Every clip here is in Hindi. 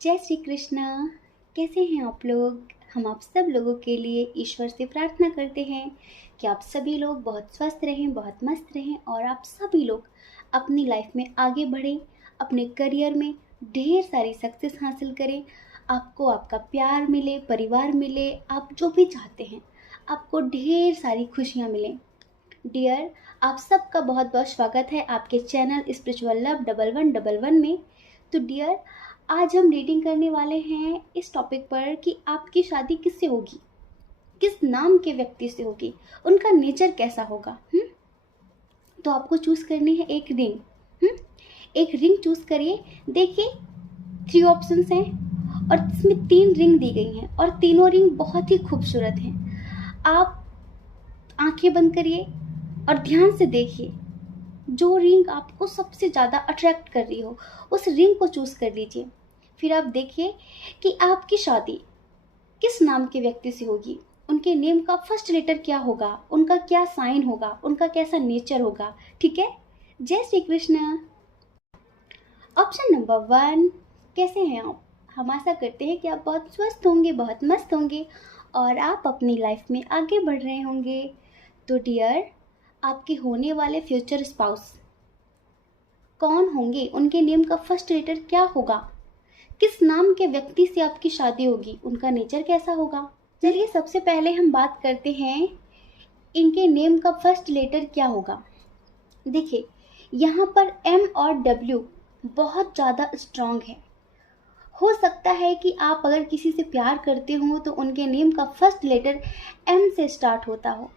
जय श्री कृष्णा। कैसे हैं आप लोग? हम आप सब लोगों के लिए ईश्वर से प्रार्थना करते हैं कि आप सभी लोग बहुत स्वस्थ रहें, बहुत मस्त रहें और आप सभी लोग अपनी लाइफ में आगे बढ़ें, अपने करियर में ढेर सारी सक्सेस हासिल करें। आपको आपका प्यार मिले, परिवार मिले, आप जो भी चाहते हैं, आपको ढेर सारी खुशियाँ मिलें। डियर, आप सबका बहुत बहुत स्वागत है आपके चैनल स्पिरिचुअल लव 1111 में। तो डियर, आज हम रीडिंग करने वाले हैं इस टॉपिक पर कि आपकी शादी किससे होगी, किस नाम के व्यक्ति से होगी, उनका नेचर कैसा होगा। तो आपको चूज करनी है एक रिंग। एक रिंग चूज करिए। देखिए, 3 ऑप्शंस हैं और इसमें 3 रिंग दी गई हैं और तीनों रिंग बहुत ही खूबसूरत हैं। आप आंखें बंद करिए और ध्यान से देखिए, जो रिंग आपको सबसे ज़्यादा अट्रैक्ट कर रही हो उस रिंग को चूज कर लीजिए। फिर आप देखिए कि आपकी शादी किस नाम के व्यक्ति से होगी, उनके नेम का फर्स्ट लेटर क्या होगा, उनका क्या साइन होगा, उनका कैसा नेचर होगा। ठीक है। जय श्री कृष्ण। ऑप्शन नंबर 1, कैसे हैं आप? हम आशा करते हैं कि आप बहुत स्वस्थ होंगे, बहुत मस्त होंगे और आप अपनी लाइफ में आगे बढ़ रहे होंगे। तो डियर, आपके होने वाले फ्यूचर स्पाउस कौन होंगे, उनके नेम का फर्स्ट लेटर क्या होगा, किस नाम के व्यक्ति से आपकी शादी होगी, उनका नेचर कैसा होगा। चलिए सबसे पहले हम बात करते हैं इनके नेम का फर्स्ट लेटर क्या होगा। देखिए, यहाँ पर M और W बहुत ज़्यादा स्ट्रांग है। हो सकता है कि आप अगर किसी से प्यार करते हो तो उनके नेम का फर्स्ट लेटर M से स्टार्ट होता हो,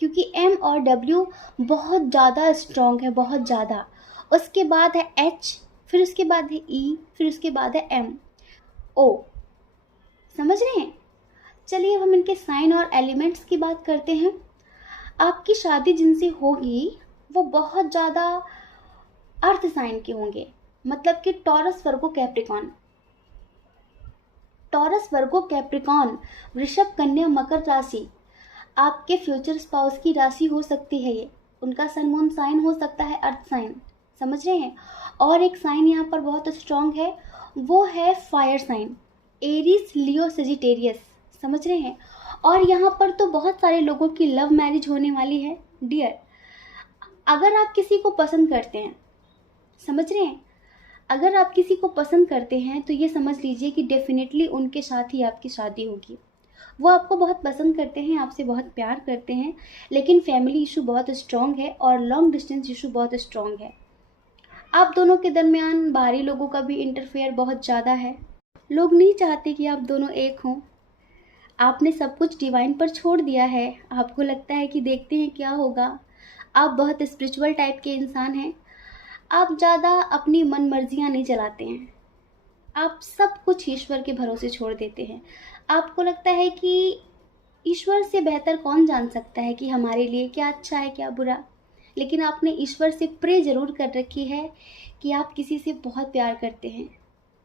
क्योंकि M और W बहुत ज़्यादा स्ट्रांग है, बहुत ज़्यादा। उसके बाद है H, फिर उसके बाद है E, फिर उसके बाद है M, O। समझ रहे हैं? चलिए अब हम इनके साइन और एलिमेंट्स की बात करते हैं। आपकी शादी जिनसे होगी वो बहुत ज़्यादा अर्थ साइन के होंगे, मतलब कि taurus, Virgo, Capricorn. Taurus, Virgo, Capricorn, वृषभ, कन्या, मकर राशि आपके फ्यूचर स्पाउस की राशि हो सकती है। ये उनका सन मून साइन हो सकता है, अर्थ साइन। समझ रहे हैं? और एक साइन यहाँ पर बहुत स्ट्रांग है, वो है फायर साइन, एरीज, लियो, सेजिटेरियस। समझ रहे हैं? और यहाँ पर तो बहुत सारे लोगों की लव मैरिज होने वाली है। डियर, अगर आप किसी को पसंद करते हैं, समझ रहे हैं, अगर आप किसी को पसंद करते हैं तो ये समझ लीजिए कि डेफिनेटली उनके साथ ही आपकी शादी होगी। वो आपको बहुत पसंद करते हैं, आपसे बहुत प्यार करते हैं, लेकिन फैमिली इशू बहुत स्ट्रांग है और लॉन्ग डिस्टेंस इशू बहुत स्ट्रांग है। आप दोनों के दरमियान बाहरी लोगों का भी इंटरफेयर बहुत ज़्यादा है। लोग नहीं चाहते कि आप दोनों एक हों। आपने सब कुछ डिवाइन पर छोड़ दिया है। आपको लगता है कि देखते हैं क्या होगा। आप बहुत स्पिरिचुअल टाइप के इंसान हैं। आप ज़्यादा अपनी मन मर्जियाँ नहीं चलाते हैं। आप सब कुछ ईश्वर के भरोसे छोड़ देते हैं। आपको लगता है कि ईश्वर से बेहतर कौन जान सकता है कि हमारे लिए क्या अच्छा है, क्या बुरा। लेकिन आपने ईश्वर से प्रे जरूर कर रखी है कि आप किसी से बहुत प्यार करते हैं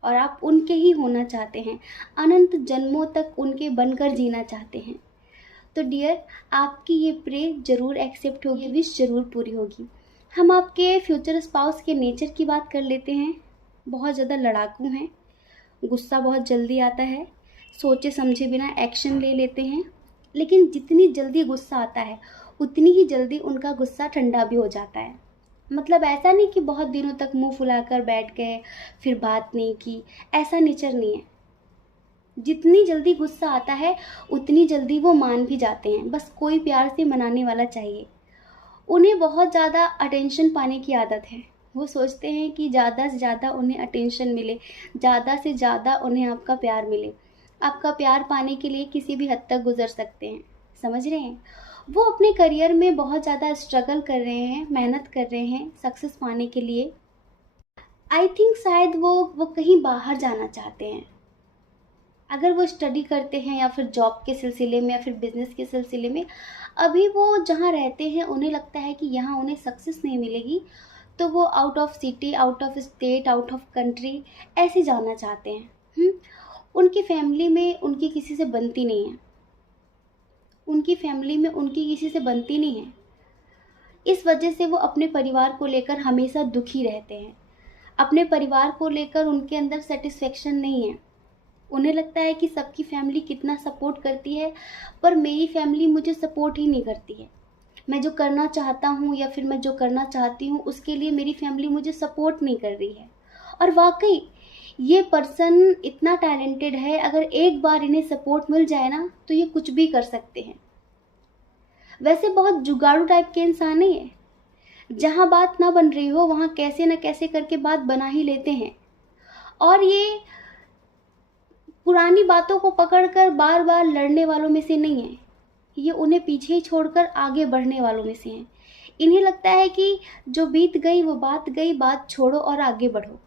और आप उनके ही होना चाहते हैं, अनंत जन्मों तक उनके बनकर जीना चाहते हैं। तो डियर, आपकी ये प्रे जरूर एक्सेप्ट होगी, विश जरूर पूरी होगी। हम आपके फ्यूचर स्पाउस के नेचर की बात कर लेते हैं। बहुत ज़्यादा लड़ाकू हैं, गुस्सा बहुत जल्दी आता है, सोचे समझे बिना एक्शन ले लेते हैं, लेकिन जितनी जल्दी गुस्सा आता है उतनी ही जल्दी उनका गुस्सा ठंडा भी हो जाता है। मतलब ऐसा नहीं कि बहुत दिनों तक मुंह फुलाकर बैठ गए फिर बात नहीं की, ऐसा नेचर नहीं है। जितनी जल्दी गुस्सा आता है उतनी जल्दी वो मान भी जाते हैं, बस कोई प्यार से मनाने वाला चाहिए। उन्हें बहुत ज़्यादा अटेंशन पाने की आदत है। वो सोचते हैं कि ज़्यादा से ज़्यादा उन्हें अटेंशन मिले, ज़्यादा से ज़्यादा उन्हें आपका प्यार मिले। आपका प्यार पाने के लिए किसी भी हद तक गुजर सकते हैं। समझ रहे हैं? वो अपने करियर में बहुत ज़्यादा स्ट्रगल कर रहे हैं, मेहनत कर रहे हैं सक्सेस पाने के लिए। आई थिंक शायद वो कहीं बाहर जाना चाहते हैं। अगर वो स्टडी करते हैं या फिर जॉब के सिलसिले में या फिर बिजनेस के सिलसिले में, अभी वो जहाँ रहते हैं उन्हें लगता है कि यहाँ उन्हें सक्सेस नहीं मिलेगी, तो वो out of city, out of state, out of country ऐसे जाना चाहते हैं। उनकी फैमिली में उनकी किसी से बनती नहीं है, उनकी फैमिली में उनकी किसी से बनती नहीं है। इस वजह से वो अपने परिवार को लेकर हमेशा दुखी रहते हैं। अपने परिवार को लेकर उनके अंदर सेटिस्फेक्शन नहीं है। उन्हें लगता है कि सबकी फैमिली कितना सपोर्ट करती है, पर मेरी फैमिली मुझे सपोर्ट ही नहीं करती है। मैं जो करना चाहता हूँ या फिर मैं जो करना चाहती हूँ उसके लिए मेरी फैमिली मुझे सपोर्ट नहीं कर रही है। और वाकई ये पर्सन इतना टैलेंटेड है, अगर एक बार इन्हें सपोर्ट मिल जाए ना तो ये कुछ भी कर सकते हैं। वैसे बहुत जुगाड़ू टाइप के इंसान ही है, जहाँ बात ना बन रही हो वहाँ कैसे न कैसे करके बात बना ही लेते हैं। और ये पुरानी बातों को पकड़कर बार बार लड़ने वालों में से नहीं है, ये उन्हें पीछे ही छोड़कर आगे बढ़ने वालों में से हैं। इन्हें लगता है कि जो बीत गई वो बात गई, बात छोड़ो और आगे बढ़ो।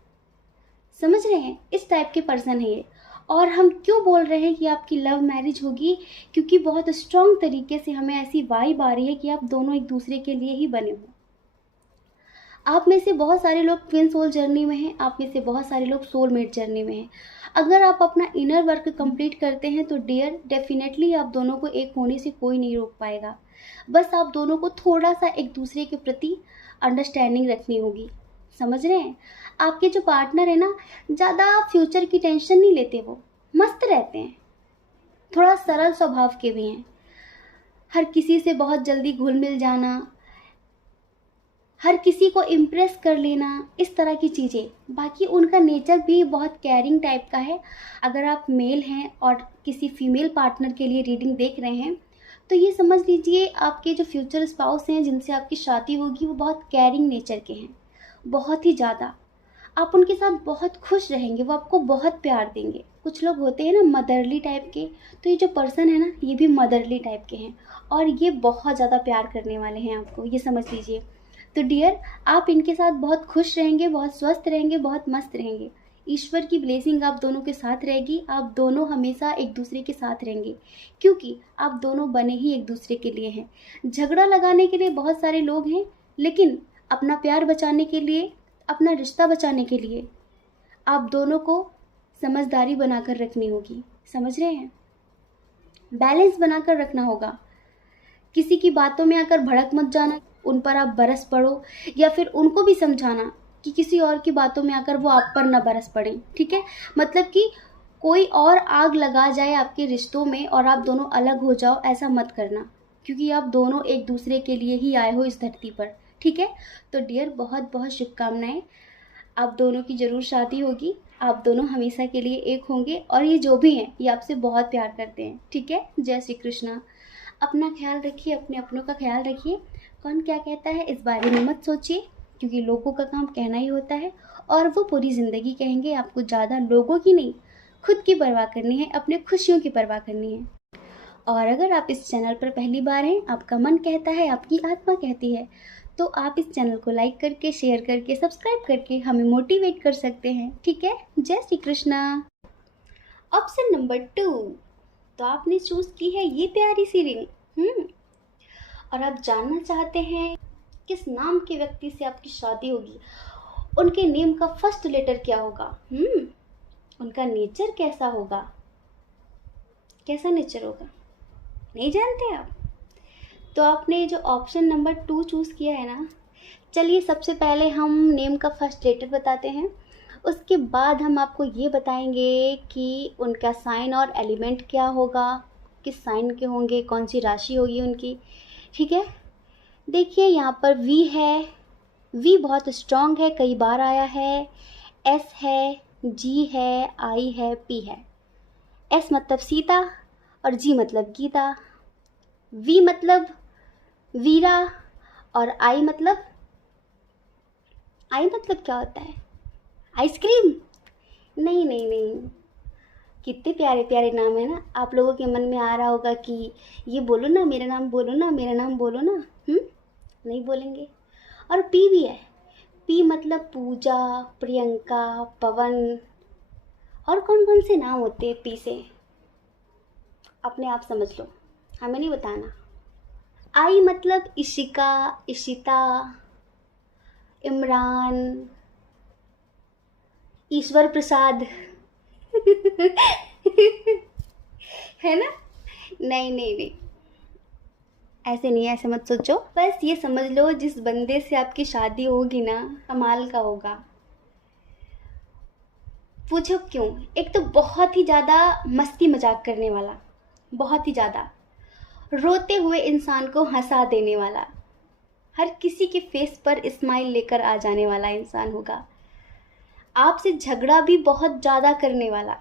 समझ रहे हैं, इस टाइप के पर्सन है ये। और हम क्यों बोल रहे हैं कि आपकी लव मैरिज होगी, क्योंकि बहुत स्ट्रॉन्ग तरीके से हमें ऐसी वाइब आ रही है कि आप दोनों एक दूसरे के लिए ही बने हो। आप में से बहुत सारे लोग ट्विन सोल जर्नी में हैं, आप में से बहुत सारे लोग सोलमेट जर्नी में हैं। अगर आप अपना इनर वर्क कंप्लीट करते हैं तो डियर डेफिनेटली आप दोनों को एक होने से कोई नहीं रोक पाएगा। बस आप दोनों को थोड़ा सा एक दूसरे के प्रति अंडरस्टैंडिंग रखनी होगी। समझ रहे हैं, आपके जो पार्टनर है ना, ज़्यादा फ्यूचर की टेंशन नहीं लेते, वो मस्त रहते हैं, थोड़ा सरल स्वभाव के भी हैं। हर किसी से बहुत जल्दी घुल मिल जाना, हर किसी को इम्प्रेस कर लेना, इस तरह की चीज़ें। बाकी उनका नेचर भी बहुत केयरिंग टाइप का है। अगर आप मेल हैं और किसी फीमेल पार्टनर के लिए रीडिंग देख रहे हैं तो ये समझ लीजिए आपके जो फ्यूचर स्पाउस हैं जिनसे आपकी शादी होगी वो बहुत केयरिंग नेचर के हैं, बहुत ही ज़्यादा। आप उनके साथ बहुत खुश रहेंगे, वो आपको बहुत प्यार देंगे। कुछ लोग होते हैं ना मदरली टाइप के, तो ये जो पर्सन है ना ये भी मदरली टाइप के हैं और ये बहुत ज़्यादा प्यार करने वाले हैं आपको, ये समझ लीजिए। तो डियर, आप इनके साथ बहुत खुश रहेंगे, बहुत स्वस्थ रहेंगे, बहुत मस्त रहेंगे। ईश्वर की ब्लेसिंग आप दोनों के साथ रहेगी। आप दोनों हमेशा एक दूसरे के साथ रहेंगे, क्योंकि आप दोनों बने ही एक दूसरे के लिए हैं। झगड़ा लगाने के लिए बहुत सारे लोग हैं, लेकिन अपना प्यार बचाने के लिए, अपना रिश्ता बचाने के लिए आप दोनों को समझदारी बनाकर रखनी होगी। समझ रहे हैं, बैलेंस बनाकर रखना होगा। किसी की बातों में आकर भड़क मत जाना, उन पर आप बरस पड़ो, या फिर उनको भी समझाना कि किसी और की बातों में आकर वो आप पर ना बरस पड़े। ठीक है, मतलब कि कोई और आग लगा जाए आपके रिश्तों में और आप दोनों अलग हो जाओ, ऐसा मत करना, क्योंकि आप दोनों एक दूसरे के लिए ही आए हो इस धरती पर। ठीक है, तो डियर बहुत बहुत शुभकामनाएं। आप दोनों की ज़रूर शादी होगी, आप दोनों हमेशा के लिए एक होंगे और ये जो भी हैं ये आपसे बहुत प्यार करते हैं। ठीक है, जय श्री कृष्णा। अपना ख्याल रखिए, अपने अपनों का ख्याल रखिए। कौन क्या कहता है इस बारे में मत सोचिए, क्योंकि लोगों का काम कहना ही होता है और वो पूरी ज़िंदगी कहेंगे। आपको ज़्यादा लोगों की नहीं, खुद की परवाह करनी है, अपने खुशियों की परवाह करनी है। और अगर आप इस चैनल पर पहली बार हैं, आपका मन कहता है, आपकी आत्मा कहती है, तो आप इस चैनल को लाइक करके, शेयर करके, सब्सक्राइब करके हमें मोटिवेट कर सकते हैं। ठीक है, जय श्री कृष्णा। ऑप्शन नंबर 2, तो आपने चूज़ की है ये प्यारी सी रिंग। और आप जानना चाहते हैं किस नाम के व्यक्ति से आपकी शादी होगी, उनके नेम का फर्स्ट लेटर क्या होगा, उनका नेचर कैसा होगा, कैसा नेचर होगा, नहीं जानते आप? तो आपने जो ऑप्शन नंबर 2 चूज़ किया है ना, चलिए सबसे पहले हम नेम का फर्स्ट लेटर बताते हैं, उसके बाद हम आपको ये बताएंगे कि उनका साइन और एलिमेंट क्या होगा, किस साइन के होंगे, कौन सी राशि होगी उनकी। ठीक है, देखिए यहाँ पर वी है, वी बहुत स्ट्रॉन्ग है, कई बार आया है। एस है, जी है, आई है, पी है। एस मतलब सीता और जी मतलब गीता, वी मतलब वीरा और आई मतलब क्या होता है, आइसक्रीम? नहीं नहीं नहीं, कितने प्यारे प्यारे नाम है ना। आप लोगों के मन में आ रहा होगा कि ये बोलो ना, मेरा नाम बोलो ना, मेरा नाम बोलो ना, नहीं बोलेंगे। और पी भी है, पी मतलब पूजा, प्रियंका, पवन, और कौन कौन से नाम होते हैं पी से, अपने आप समझ लो, हमें नहीं बताना। आई मतलब इशिका, इशिता, इमरान, ईश्वर प्रसाद है ना? नहीं नहीं नहीं, ऐसे नहीं, ऐसे मत सोचो। बस ये समझ लो जिस बंदे से आपकी शादी होगी ना, कमाल का होगा, पूछो क्यों? एक तो बहुत ही ज़्यादा मस्ती मजाक करने वाला, बहुत ही ज़्यादा रोते हुए इंसान को हंसा देने वाला, हर किसी के फेस पर स्माइल लेकर आ जाने वाला इंसान होगा। आपसे झगड़ा भी बहुत ज़्यादा करने वाला,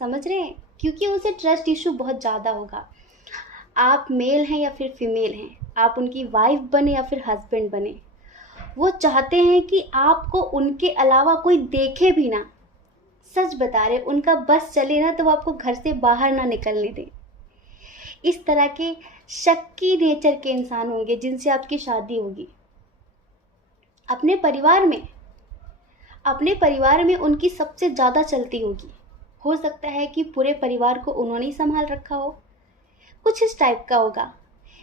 समझ रहे हैं? क्योंकि उसे ट्रस्ट इशू बहुत ज़्यादा होगा। आप मेल हैं या फिर फीमेल हैं, आप उनकी वाइफ बने या फिर हस्बैंड बने, वो चाहते हैं कि आपको उनके अलावा कोई देखे भी ना। सच बता रहे, उनका बस चले ना तो वो आपको घर से बाहर ना निकलने दें। इस तरह के शक्की नेचर के इंसान होंगे जिनसे आपकी शादी होगी। अपने परिवार में उनकी सबसे ज़्यादा चलती होगी। हो सकता है कि पूरे परिवार को उन्होंने ही संभाल रखा हो, कुछ इस टाइप का होगा।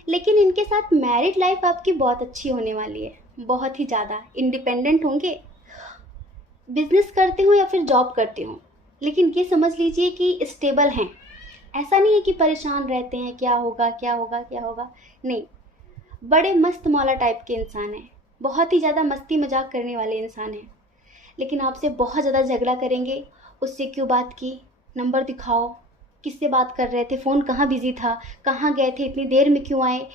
लेकिन इनके साथ मैरिड लाइफ आपकी बहुत अच्छी होने वाली है, बहुत ही ज़्यादा इंडिपेंडेंट होंगे। बिजनेस करते हो या फिर जॉब करते हो, लेकिन ये समझ लीजिए कि स्टेबल हैं। ऐसा नहीं है कि परेशान रहते हैं क्या होगा क्या होगा क्या होगा, नहीं। बड़े मस्त मौला टाइप के इंसान हैं, बहुत ही ज़्यादा मस्ती मजाक करने वाले इंसान हैं। लेकिन आपसे बहुत ज़्यादा झगड़ा करेंगे। उससे क्यों बात की, नंबर दिखाओ, किससे बात कर रहे थे, फ़ोन कहाँ बिजी था, कहाँ गए थे, इतनी देर में क्यों आए,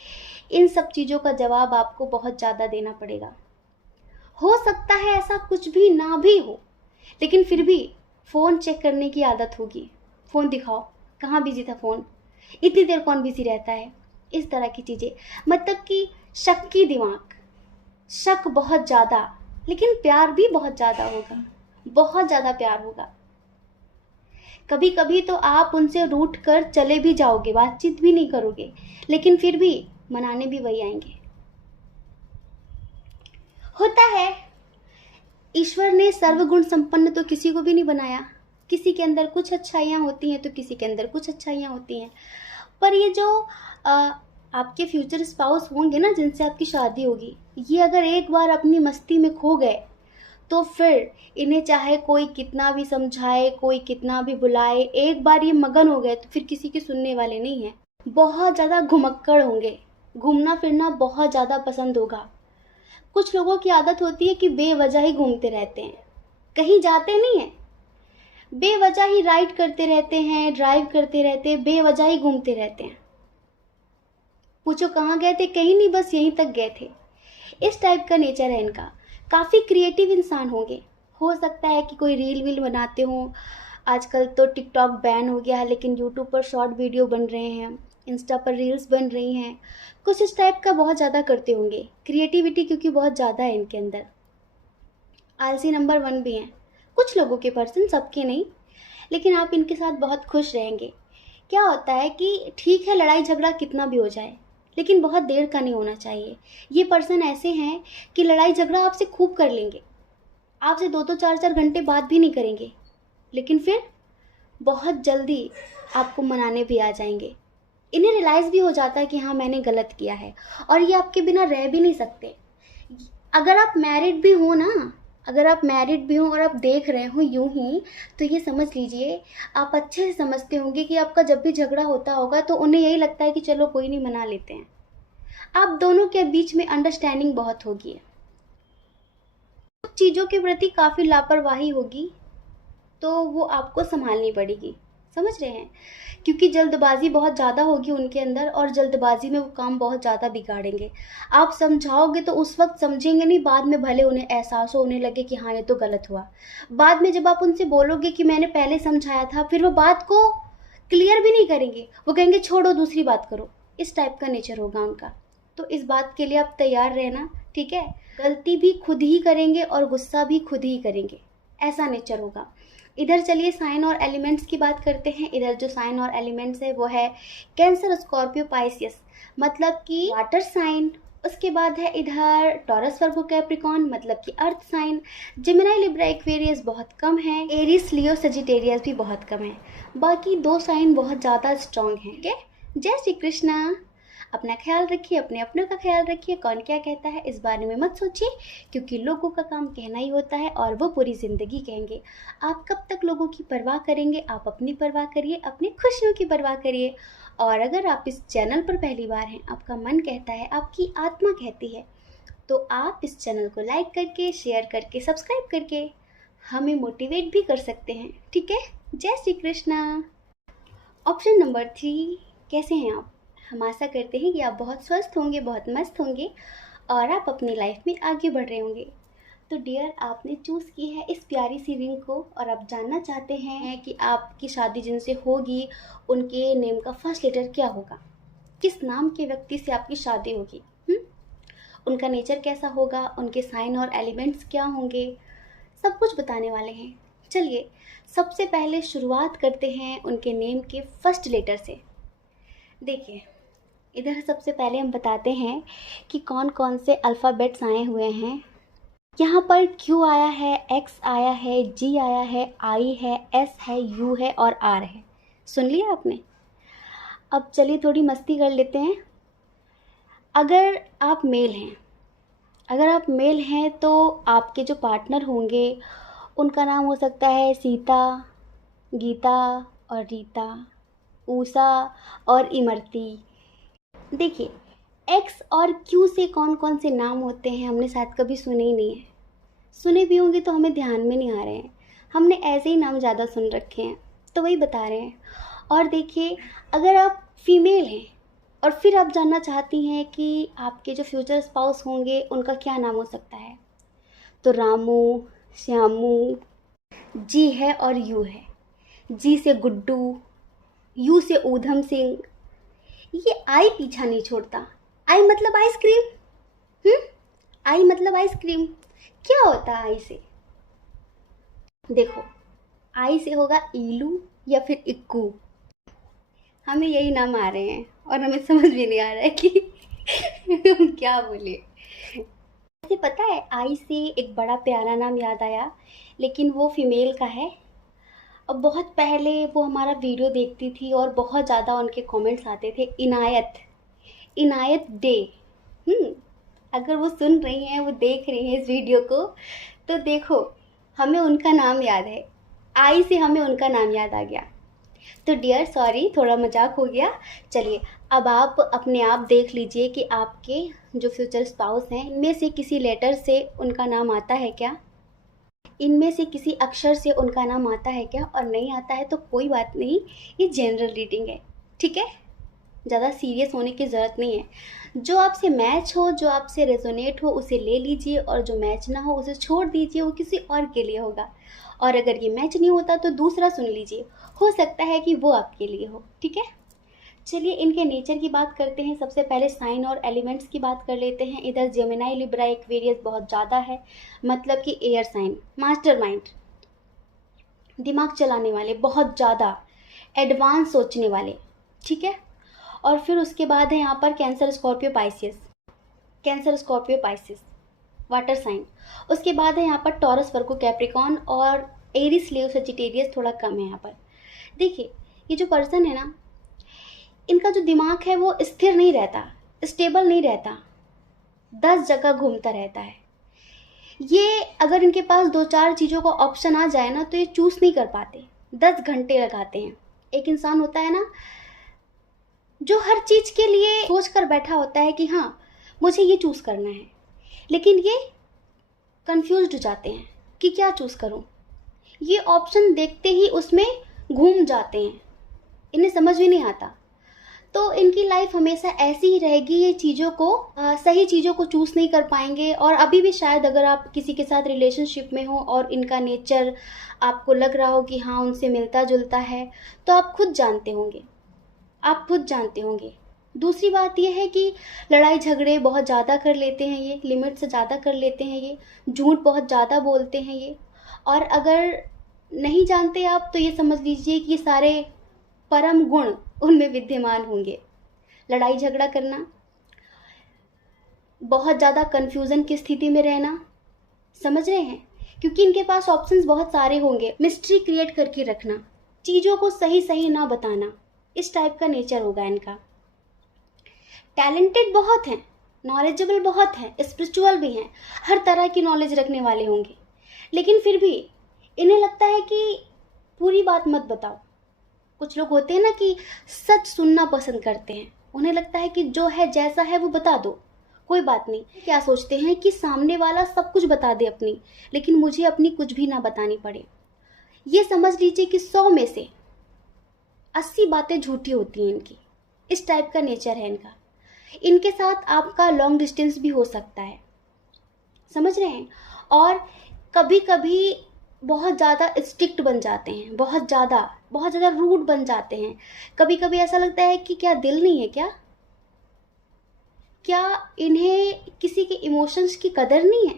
इन सब चीज़ों का जवाब आपको बहुत ज़्यादा देना पड़ेगा। हो सकता है ऐसा कुछ भी ना भी हो, लेकिन फिर भी फ़ोन चेक करने की आदत होगी। फ़ोन दिखाओ, कहाँ बिजी था फ़ोन, इतनी देर कौन बिजी रहता है, इस तरह की चीज़ें। मतलब कि शक की दिमाग, शक बहुत ज़्यादा, लेकिन प्यार भी बहुत ज़्यादा होगा, बहुत ज़्यादा प्यार होगा। कभी कभी तो आप उनसे रूठ कर चले भी जाओगे, बातचीत भी नहीं करोगे, लेकिन फिर भी मनाने भी वही आएंगे। होता है, ईश्वर ने सर्वगुण संपन्न तो किसी को भी नहीं बनाया। किसी के अंदर कुछ अच्छाइयाँ होती हैं तो किसी के अंदर कुछ अच्छाइयाँ होती हैं। पर ये जो आपके फ्यूचर स्पाउस होंगे ना, जिनसे आपकी शादी होगी, ये अगर एक बार अपनी मस्ती में खो गए तो फिर इन्हें चाहे कोई कितना भी समझाए, कोई कितना भी बुलाए, एक बार ये मगन हो गए तो फिर किसी की सुनने वाले नहीं हैं। बहुत ज़्यादा घुमक्कड़ होंगे, घूमना फिरना बहुत ज़्यादा पसंद होगा। कुछ लोगों की आदत होती है कि बेवजह ही घूमते रहते हैं, कहीं जाते नहीं हैं, बेवजह ही राइड करते रहते हैं, ड्राइव करते रहते हैं, बेवजह ही घूमते रहते हैं। पूछो कहाँ गए थे, कहीं नहीं, बस यहीं तक गए थे। इस टाइप का नेचर है इनका। काफ़ी क्रिएटिव इंसान होंगे। हो सकता है कि कोई रील वील बनाते हो, आजकल तो टिकटॉक बैन हो गया है, लेकिन यूट्यूब पर शॉर्ट वीडियो बन रहे हैं, इंस्टा पर रील्स बन रही हैं, कुछ इस टाइप का बहुत ज़्यादा करते होंगे। क्रिएटिविटी क्योंकि बहुत ज़्यादा है इनके अंदर। आलसी नंबर 1 भी हैं कुछ लोगों के पर्सन, सबके नहीं, लेकिन आप इनके साथ बहुत खुश रहेंगे। क्या होता है कि ठीक है, लड़ाई झगड़ा कितना भी हो जाए, लेकिन बहुत देर का नहीं होना चाहिए। ये पर्सन ऐसे हैं कि लड़ाई झगड़ा आपसे खूब कर लेंगे, आपसे 2-2 4-4 घंटे बात भी नहीं करेंगे, लेकिन फिर बहुत जल्दी आपको मनाने भी आ जाएंगे। इन्हें रियलाइज़ भी हो जाता है कि हाँ मैंने गलत किया है, और ये आपके बिना रह भी नहीं सकते। अगर आप मैरिड भी हो ना, अगर आप मैरिड भी हो और आप देख रहे हो यूं ही, तो ये समझ लीजिए, आप अच्छे से समझते होंगे कि आपका जब भी झगड़ा होता होगा तो उन्हें यही लगता है कि चलो कोई नहीं, मना लेते हैं। आप दोनों के बीच में अंडरस्टैंडिंग बहुत होगी। कुछ चीज़ों के प्रति काफ़ी लापरवाही होगी, तो वो आपको संभालनी पड़ेगी, समझ रहे हैं? क्योंकि जल्दबाजी बहुत ज़्यादा होगी उनके अंदर, और जल्दबाजी में वो काम बहुत ज़्यादा बिगाड़ेंगे। आप समझाओगे तो उस वक्त समझेंगे नहीं, बाद में भले उन्हें एहसास होने लगे कि हाँ ये तो गलत हुआ। बाद में जब आप उनसे बोलोगे कि मैंने पहले समझाया था, फिर वो बात को क्लियर भी नहीं करेंगे, वो कहेंगे छोड़ो दूसरी बात करो। इस टाइप का नेचर होगा उनका। तो इस बात के लिए आप तैयार रहना, ठीक है? गलती भी खुद ही करेंगे और गुस्सा भी खुद ही करेंगे, ऐसा नेचर होगा। इधर चलिए साइन और एलिमेंट्स की बात करते हैं। इधर जो साइन और एलिमेंट्स है वो है कैंसर, स्कॉर्पियो, पाइसियस, मतलब कि वाटर साइन। उसके बाद है इधर टॉरस, वर्गो, कैप्रिकॉर्न, मतलब कि earth sign. Gemini, Libra, Aquarius बहुत कम है। एरिस, लियो, सजिटेरियस भी बहुत कम है। बाकी 2 साइन बहुत ज़्यादा स्ट्रॉन्ग हैं। ठीक है, जय श्री कृष्णा। अपना ख्याल रखिए, अपने अपनों का ख्याल रखिए। कौन क्या कहता है इस बारे में मत सोचिए, क्योंकि लोगों का काम कहना ही होता है और वो पूरी ज़िंदगी कहेंगे। आप कब तक लोगों की परवाह करेंगे? आप अपनी परवाह करिए, अपनी खुशियों की परवाह करिए। और अगर आप इस चैनल पर पहली बार हैं, आपका मन कहता है, आपकी आत्मा कहती है, तो आप इस चैनल को लाइक करके, शेयर करके, सब्सक्राइब करके हमें मोटिवेट भी कर सकते हैं। ठीक है, जय श्री कृष्णा। ऑप्शन नंबर 3, कैसे हैं आप? हम आशा करते हैं कि आप बहुत स्वस्थ होंगे, बहुत मस्त होंगे और आप अपनी लाइफ में आगे बढ़ रहे होंगे। तो डियर, आपने चूज़ की है इस प्यारी सी रिंग को और आप जानना चाहते हैं कि आपकी शादी जिनसे होगी उनके नेम का फर्स्ट लेटर क्या होगा, किस नाम के व्यक्ति से आपकी शादी होगी, उनका नेचर कैसा होगा, उनके साइन और एलिमेंट्स क्या होंगे, सब कुछ बताने वाले हैं। चलिए सबसे पहले शुरुआत करते हैं उनके नेम के फर्स्ट लेटर से। देखिए इधर सबसे पहले हम बताते हैं कि कौन कौन से अल्फ़ाबेट्स आए हुए हैं। यहाँ पर Q आया है, X आया है, G आया है, I है, S है, U है और R है। सुन लिया आपने? अब चलिए थोड़ी मस्ती कर लेते हैं। अगर आप मेल हैं तो आपके जो पार्टनर होंगे उनका नाम हो सकता है सीता, गीता और रीता, ऊषा और इमरती। देखिए एक्स और क्यू से कौन कौन से नाम होते हैं हमने शायद कभी सुने ही नहीं है, सुने भी होंगे तो हमें ध्यान में नहीं आ रहे हैं, हमने ऐसे ही नाम ज़्यादा सुन रखे हैं, तो वही बता रहे हैं। और देखिए अगर आप फीमेल हैं और फिर आप जानना चाहती हैं कि आपके जो फ्यूचर स्पाउस होंगे उनका क्या नाम हो सकता है, तो रामू, श्यामू, जी है और यू है। जी से गुड्डू, यू से ऊधम सिंह। ये आई पीछा नहीं छोड़ता। आई मतलब आइसक्रीम। आई मतलब आइसक्रीम। क्या होता है आई से? देखो आई से होगा ईलू या फिर इक्कू। हमें यही नाम आ रहे हैं और हमें समझ भी नहीं आ रहा है कि हम क्या बोले। ऐसे पता है आई से एक बड़ा प्यारा नाम याद आया, लेकिन वो फीमेल का है। अब बहुत पहले वो हमारा वीडियो देखती थी और बहुत ज़्यादा उनके कमेंट्स आते थे, इनायत डे। अगर वो सुन रही हैं, वो देख रही हैं इस वीडियो को, तो देखो हमें उनका नाम याद है, आई से हमें उनका नाम याद आ गया। तो डियर सॉरी, थोड़ा मजाक हो गया। चलिए अब आप अपने आप देख लीजिए कि आपके जो फ्यूचर स्पाउस हैं इनमें से किसी लेटर से उनका नाम आता है क्या, इनमें से किसी अक्षर से उनका नाम आता है क्या, और नहीं आता है तो कोई बात नहीं, ये जनरल रीडिंग है। ठीक है, ज़्यादा सीरियस होने की ज़रूरत नहीं है। जो आपसे मैच हो, जो आपसे रेजोनेट हो उसे ले लीजिए और जो मैच ना हो उसे छोड़ दीजिए, वो किसी और के लिए होगा। और अगर ये मैच नहीं होता तो दूसरा सुन लीजिए, हो सकता है कि वो आपके लिए हो। ठीक है, चलिए इनके नेचर की बात करते हैं। सबसे पहले साइन और एलिमेंट्स की बात कर लेते हैं। इधर जेमिनाई लिब्रा एक्वेरियस बहुत ज़्यादा है, मतलब कि एयर साइन, मास्टरमाइंड, दिमाग चलाने वाले, बहुत ज़्यादा एडवांस सोचने वाले। ठीक है, और फिर उसके बाद है यहाँ पर Cancer Scorpio Pisces, water sign. उसके बाद है यहाँ पर टॉरस वर्गो कैप्रिकॉन और एरिस लियो सजिटेरियस थोड़ा कम है यहाँ पर। देखिए ये जो पर्सन है ना, इनका जो दिमाग है वो स्थिर नहीं रहता, स्टेबल नहीं रहता, 10 जगह घूमता रहता है। ये अगर इनके पास 2-4 चीज़ों का ऑप्शन आ जाए ना तो ये चूज़ नहीं कर पाते, 10 घंटे लगाते हैं। एक इंसान होता है ना जो हर चीज़ के लिए सोच कर बैठा होता है कि हाँ मुझे ये चूज़ करना है, लेकिन ये कंफ्यूज्ड हो जाते हैं कि क्या चूज़ करूँ। ये ऑप्शन देखते ही उसमें घूम जाते हैं, इन्हें समझ भी नहीं आता। तो इनकी लाइफ हमेशा ऐसी ही रहेगी, ये चीज़ों को सही चीज़ों को चूज़ नहीं कर पाएंगे। और अभी भी शायद अगर आप किसी के साथ रिलेशनशिप में हो और इनका नेचर आपको लग रहा हो कि हाँ उनसे मिलता जुलता है, तो आप खुद जानते होंगे। दूसरी बात यह है कि लड़ाई झगड़े बहुत ज़्यादा कर लेते हैं, ये लिमिट से ज़्यादा कर लेते हैं, ये झूठ बहुत ज़्यादा बोलते हैं ये। और अगर नहीं जानते आप तो ये समझ लीजिए कि ये सारे परम गुण उनमें विद्यमान होंगे। लड़ाई झगड़ा करना, बहुत ज़्यादा कन्फ्यूज़न की स्थिति में रहना, समझ रहे हैं, क्योंकि इनके पास ऑप्शंस बहुत सारे होंगे। मिस्ट्री क्रिएट करके रखना, चीज़ों को सही सही ना बताना, इस टाइप का नेचर होगा इनका। टैलेंटेड बहुत हैं, नॉलेजेबल बहुत हैं, स्पिरिचुअल भी हैं, हर तरह की नॉलेज रखने वाले होंगे, लेकिन फिर भी इन्हें लगता है कि पूरी बात मत बताओ। कुछ लोग होते हैं ना कि सच सुनना पसंद करते हैं, उन्हें लगता है कि जो है जैसा है वो बता दो, कोई बात नहीं। क्या सोचते हैं कि सामने वाला सब कुछ बता दे अपनी, लेकिन मुझे अपनी कुछ भी ना बतानी पड़े। ये समझ लीजिए कि 100 में से 80 बातें झूठी होती हैं इनकी। इस टाइप का नेचर है इनका। इनके साथ आपका लॉन्ग डिस्टेंस भी हो सकता है, समझ रहे हैं। और कभी कभी बहुत ज़्यादा स्ट्रिक्ट बन जाते हैं, बहुत ज़्यादा रूड बन जाते हैं। कभी कभी ऐसा लगता है कि क्या दिल नहीं है क्या इन्हें किसी के इमोशंस की कदर नहीं है।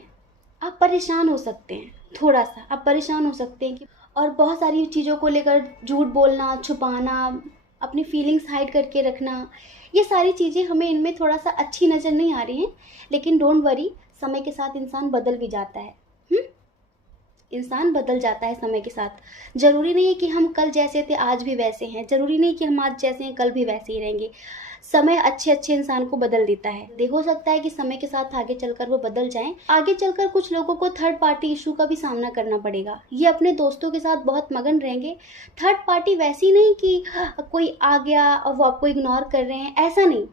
आप परेशान हो सकते हैं, थोड़ा सा आप परेशान हो सकते हैं कि, और बहुत सारी चीज़ों को लेकर झूठ बोलना, छुपाना, अपनी फीलिंग्स हाइड करके रखना, ये सारी चीज़ें हमें इनमें थोड़ा सा अच्छी नज़र नहीं आ रही हैं। लेकिन डोंट वरी, समय के साथ इंसान बदल भी जाता है। इंसान बदल जाता है समय के साथ। ज़रूरी नहीं है कि हम कल जैसे थे आज भी वैसे हैं, ज़रूरी नहीं कि हम आज जैसे हैं कल भी वैसे ही रहेंगे। समय अच्छे इंसान को बदल देता है। हो सकता है कि समय के साथ आगे चलकर वो बदल जाएं। आगे चलकर कुछ लोगों को थर्ड पार्टी इशू का भी सामना करना पड़ेगा। ये अपने दोस्तों के साथ बहुत मगन रहेंगे। थर्ड पार्टी वैसी नहीं कि कोई आ गया और वो आपको इग्नोर कर रहे हैं, ऐसा नहीं।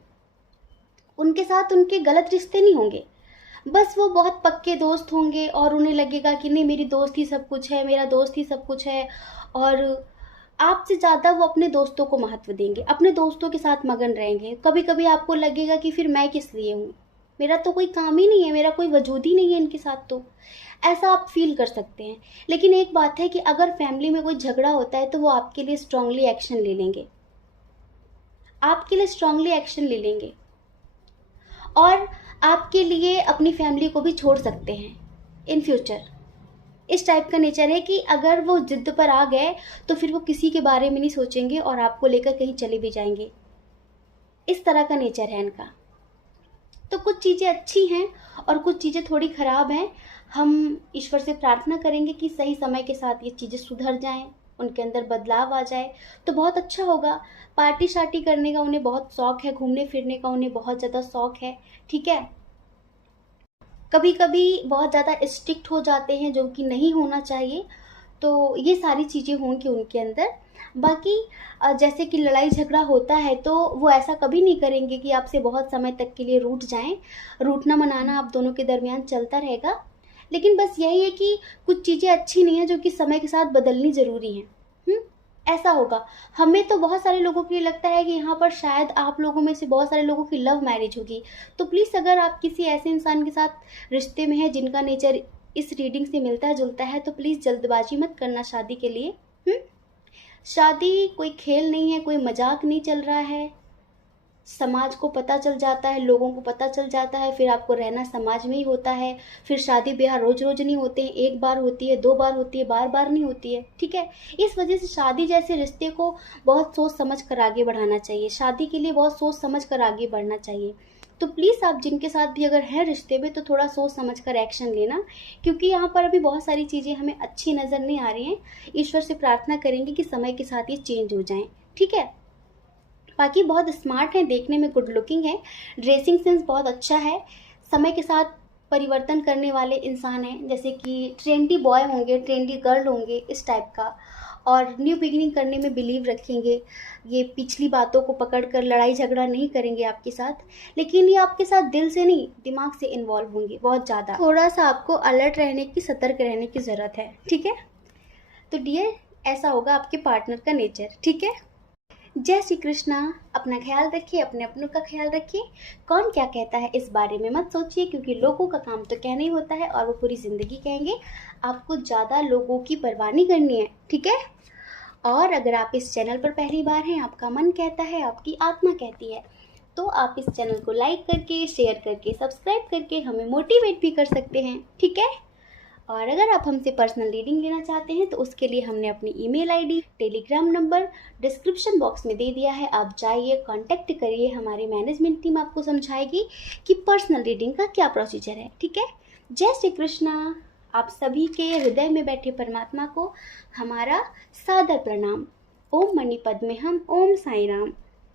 उनके साथ उनके गलत रिश्ते नहीं होंगे, बस वो बहुत पक्के दोस्त होंगे और उन्हें लगेगा कि नहीं, मेरी दोस्त ही सब कुछ है, मेरा दोस्त ही सब कुछ है। और आपसे ज़्यादा वो अपने दोस्तों को महत्व देंगे, अपने दोस्तों के साथ मगन रहेंगे। कभी कभी आपको लगेगा कि फिर मैं किस लिए हूँ, मेरा तो कोई काम ही नहीं है, मेरा कोई वजूद ही नहीं है इनके साथ, तो ऐसा आप फील कर सकते हैं। लेकिन एक बात है कि अगर फैमिली में कोई झगड़ा होता है तो वो आपके लिए स्ट्रांगली एक्शन ले लेंगे, आपके लिए स्ट्रांगली एक्शन ले लेंगे और आपके लिए अपनी फैमिली को भी छोड़ सकते हैं इन फ्यूचर। इस टाइप का नेचर है कि अगर वो जिद पर आ गए तो फिर वो किसी के बारे में नहीं सोचेंगे और आपको लेकर कहीं चले भी जाएंगे। इस तरह का नेचर है इनका। तो कुछ चीज़ें अच्छी हैं और कुछ चीज़ें थोड़ी ख़राब हैं। हम ईश्वर से प्रार्थना करेंगे कि सही समय के साथ ये चीज़ें सुधर जाएं, उनके अंदर बदलाव आ जाए तो बहुत अच्छा होगा। पार्टी शार्टी करने का उन्हें बहुत शौक़ है, घूमने फिरने का उन्हें बहुत ज़्यादा शौक़ है, ठीक है। कभी कभी बहुत ज़्यादा स्ट्रिक्ट हो जाते हैं, जो कि नहीं होना चाहिए। तो ये सारी चीज़ें होंगी उनके अंदर। बाकी जैसे कि लड़ाई झगड़ा होता है तो वो ऐसा कभी नहीं करेंगे कि आपसे बहुत समय तक के लिए रूठ जाएं। रूठना मनाना आप दोनों के दरमियान चलता रहेगा। लेकिन बस यही है कि कुछ चीज़ें अच्छी नहीं है जो कि समय के साथ बदलनी ज़रूरी हैं। ऐसा होगा। हमें तो बहुत सारे लोगों के लिए लगता है कि यहाँ पर शायद आप लोगों में से बहुत सारे लोगों की लव मैरिज होगी। तो प्लीज़, अगर आप किसी ऐसे इंसान के साथ रिश्ते में हैं जिनका नेचर इस रीडिंग से मिलता जुलता है, तो प्लीज़ जल्दबाजी मत करना शादी के लिए। शादी कोई खेल नहीं है, कोई मजाक नहीं चल रहा है। समाज को पता चल जाता है, लोगों को पता चल जाता है, फिर आपको रहना समाज में ही होता है। फिर शादी ब्याह रोज रोज नहीं होते हैं, एक बार होती है, 2 बार होती है, बार बार नहीं होती है, ठीक है। इस वजह से शादी जैसे रिश्ते को बहुत सोच समझ कर आगे बढ़ाना चाहिए। शादी के लिए बहुत सोच समझ कर आगे बढ़ना चाहिए। तो प्लीज़, आप जिनके साथ भी अगर हैं रिश्ते में तो थोड़ा सोच समझ कर एक्शन लेना, क्योंकि यहाँ पर अभी बहुत सारी चीज़ें हमें अच्छी नज़र नहीं आ रही हैं। ईश्वर से प्रार्थना करेंगे कि समय के साथ ये चेंज हो जाएं, ठीक है। बाकी बहुत स्मार्ट है, देखने में गुड लुकिंग है, ड्रेसिंग सेंस बहुत अच्छा है, समय के साथ परिवर्तन करने वाले इंसान हैं। जैसे कि ट्रेंडी बॉय होंगे, ट्रेंडी गर्ल होंगे, इस टाइप का। और न्यू बिगिनिंग करने में बिलीव रखेंगे। ये पिछली बातों को पकड़कर लड़ाई झगड़ा नहीं करेंगे आपके साथ, लेकिन ये आपके साथ दिल से नहीं, दिमाग से इन्वॉल्व होंगे बहुत ज़्यादा। थोड़ा सा आपको अलर्ट रहने की, सतर्क रहने की ज़रूरत है, ठीक है। तो डियर, ऐसा होगा आपके पार्टनर का नेचर, ठीक है। जय श्री कृष्णा। अपना ख्याल रखिए, अपने अपनों का ख्याल रखिए। कौन क्या कहता है इस बारे में मत सोचिए, क्योंकि लोगों का काम तो कहना ही होता है और वो पूरी ज़िंदगी कहेंगे। आपको ज़्यादा लोगों की परवाह नहीं करनी है, ठीक है। और अगर आप इस चैनल पर पहली बार हैं, आपका मन कहता है, आपकी आत्मा कहती है, तो आप इस चैनल को लाइक करके, शेयर करके, सब्सक्राइब करके हमें मोटिवेट भी कर सकते हैं, ठीक है। और अगर आप हमसे पर्सनल रीडिंग लेना चाहते हैं तो उसके लिए हमने अपनी email ID, Telegram number description box में दे दिया है। आप जाइए, कांटेक्ट करिए, हमारी मैनेजमेंट टीम आपको समझाएगी कि पर्सनल रीडिंग का क्या प्रोसीजर है, ठीक है। जय श्री कृष्णा। आप सभी के हृदय में बैठे परमात्मा को हमारा सादर प्रणाम। ओम मणि पद्मे हम, ओम साई राम।